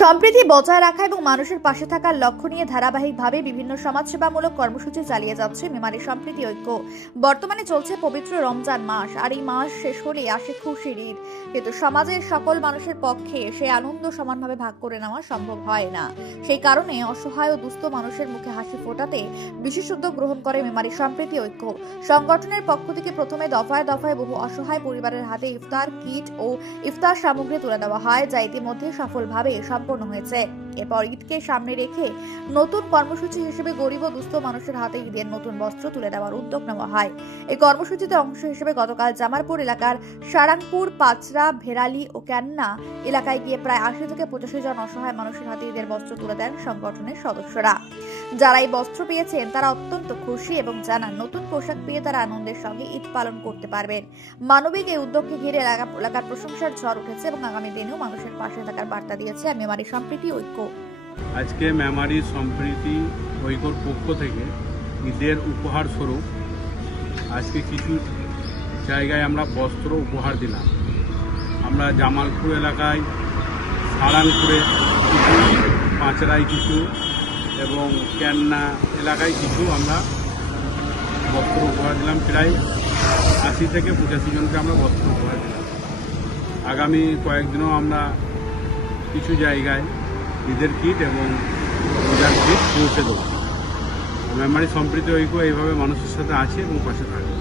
সম্প্রীতি বজায় রাখা এবং মানুষের পাশে থাকার লক্ষ্য নিয়ে ধারাবাহিকভাবে বিভিন্ন সমাজসেবামূলক কর্মসূচি চালিয়ে যাচ্ছে মেমারি সম্প্রীতি ঐক্য। বর্তমানে চলছে পবিত্র রমজান মাস, আর এই মাস শেষ হলে আসে খুশির ঈদ। কিন্তু সমাজের সকল মানুষের পক্ষে সেই আনন্দ সমানভাবে ভাগ করে নেওয়া সম্ভব হয় না। সেই কারণে অসহায় ও দুস্থ মানুষের মুখে হাসি ফোটাতে বিশেষ উদ্যোগ গ্রহণ করে মেমারি সম্প্রীতি ঐক্য। সংগঠনের পক্ষ থেকে প্রথমে দফায় দফায় বহু অসহায় পরিবারের হাতে ইফতার কিট ও ইফতার সামগ্রী তুলে দেওয়া হয়, যা ইতিমধ্যে সফলভাবে সম্পন্ন হয়েছে। এরপর ঈদকে সামনে রেখে নতুন কর্মসূচি হিসেবে গরিব ও দুস্থ মানুষের হাতে ঈদের নতুন বস্ত্র তুলে দেওয়ার উদ্যোগ নেওয়া হয়। এই কর্মসূচিতে অংশ হিসেবে গতকাল জামালপুর এলাকার সারাংপুর, পাচরা, ভেরালি ও ক্যান্না এলাকায় গিয়ে প্রায় 80 থেকে 85 জন অসহায় মানুষের হাতে ঈদের বস্ত্র তুলে দেন সংগঠনের সদস্যরা। যারা এই বস্ত্র পেয়েছেন তারা অত্যন্ত খুশি এবং জানান নতুন পোশাক পেয়ে তারা আনন্দের সঙ্গে ঈদ পালন করতে পারবেন। মানবিক এই উদ্যোগকে ঘিরে এলাকার প্রশংসার ঝড় উঠেছে এবং আগামী দিনেও মানুষের পাশে থাকার বার্তা দিয়েছে মেমারি সম্প্রীতি ঐক্য। আজকে মেমারি সম্প্রীতি ঐক্যর পক্ষ থেকে ঈদের উপহার স্বরূপ আজকে কিছু জায়গায় আমরা বস্ত্র উপহার দিলাম। আমরা জামালপুর এলাকায়, সারাংপুরে কিছু, পাঁচরায় কিছু এবং ক্যান্না এলাকায় কিছু আমরা বস্ত্র উপহার দিলাম। প্রায় 80 থেকে 85 জনকে আমরা বস্ত্র উপহার দিলাম। আগামী কয়েকদিনও আমরা কিছু জায়গায় ঈদের কিট এবং রোজার কিট পৌঁছে দেবো। মেমারি সম্প্রীতি ঐক্য এইভাবে মানুষের সাথে আছে এবং পাশে থাকবে।